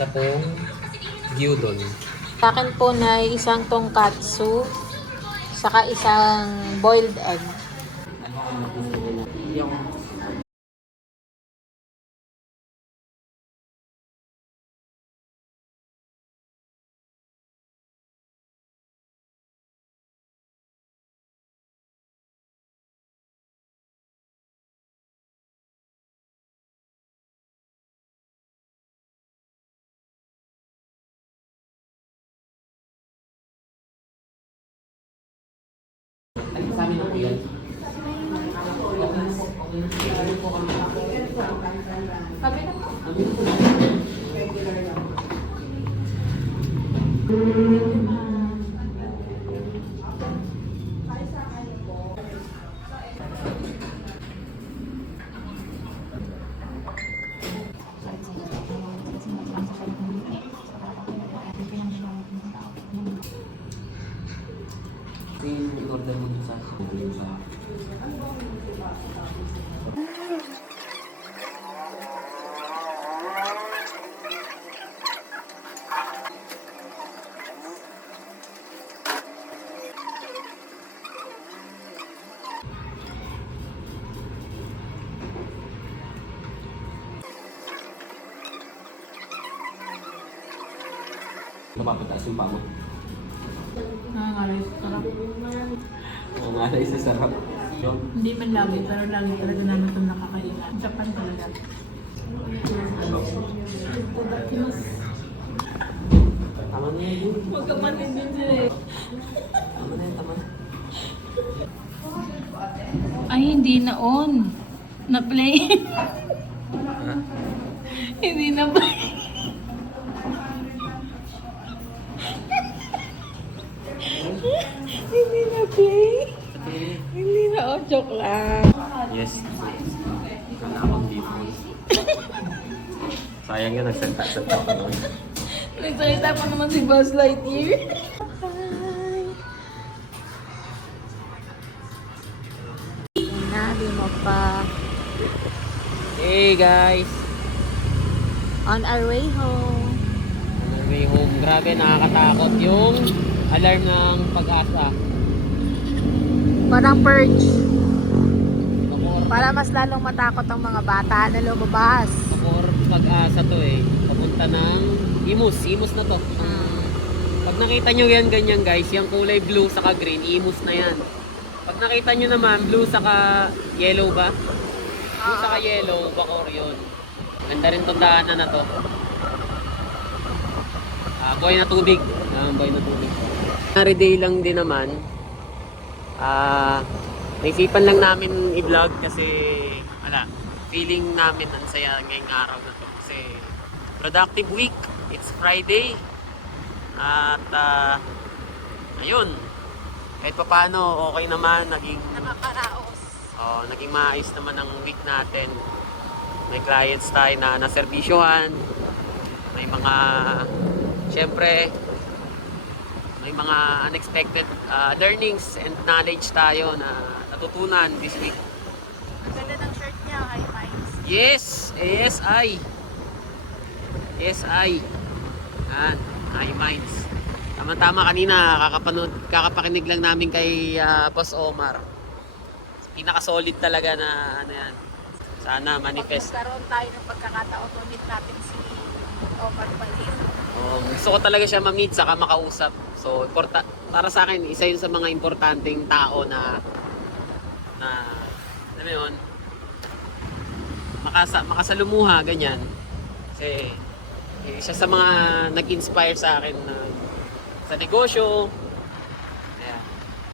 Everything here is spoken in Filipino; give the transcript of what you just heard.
isa pong gyudon. Sa akin po na isang tonkatsu, saka isang boiled egg. Yung sa amin ako yan. In-order mo dun sa napapataas yung pamot. Nangangalay sa sarap. Oo nga, isa sarap. Yun. Hindi man lagi, pero lagi talaga namin itong nakakain. Japan talaga. Tama na yun. Magkapatid din sila eh. Tama na yun, tama na. Ay, hindi na on. Na-play. Hindi na play. Hindi na play. Hindi na on. Joke lang. Yes. Kanakang dito. Sayang yun, nagsalta-salta ko noon. Nagsalita pa naman si Buzz Lightyear. Hindi mo pa. Hey guys! On our way home. On our way home. Grabe, nakakatakot yung alarm ng Pag-asa. Parang purge. Bakor, Para mas lalong matakot ang mga bata na lumabas. bakor Pag-asa to eh. Papunta ng Imus. Imus na to. Pag nakita nyo yan, ganyan guys, yung kulay blue saka green, Imus na yan. Pag nakita nyo naman, blue saka yellow ba? Blue saka yellow, bakor yun. Ganda rin tong daanan na to. Buhay na tubig. Buhay na tubig. Day lang din naman. Naisipan lang namin i-vlog kasi wala. Feeling namin ang saya ngayong araw na to. Kasi productive week. It's Friday. At ayun. Kahit pa paano, okay naman. Nakakaraos. Naging maayos naman ang week natin. May clients tayo na naservisyohan. May mga, syempre, may mga unexpected learnings and knowledge tayo na natutunan this week. Ang ganda ng shirt niya, High Minds. Yes! ASI! ASI! Yan, High Minds. Tama-tama kanina, kakapakinig lang namin kay Boss Omar. Pinaka-solid talaga na ano yan. Sana manifest. Magkaroon tayo ng pagkakataon, meet natin si Omar Palis. Gusto ko talaga siya ma-meet saka makausap. So, para sa akin, isa yun sa mga importanteng tao na alam mo yun, makasalumuha, ganyan. Kasi, isa sa mga nag-inspire sa akin na sa negosyo,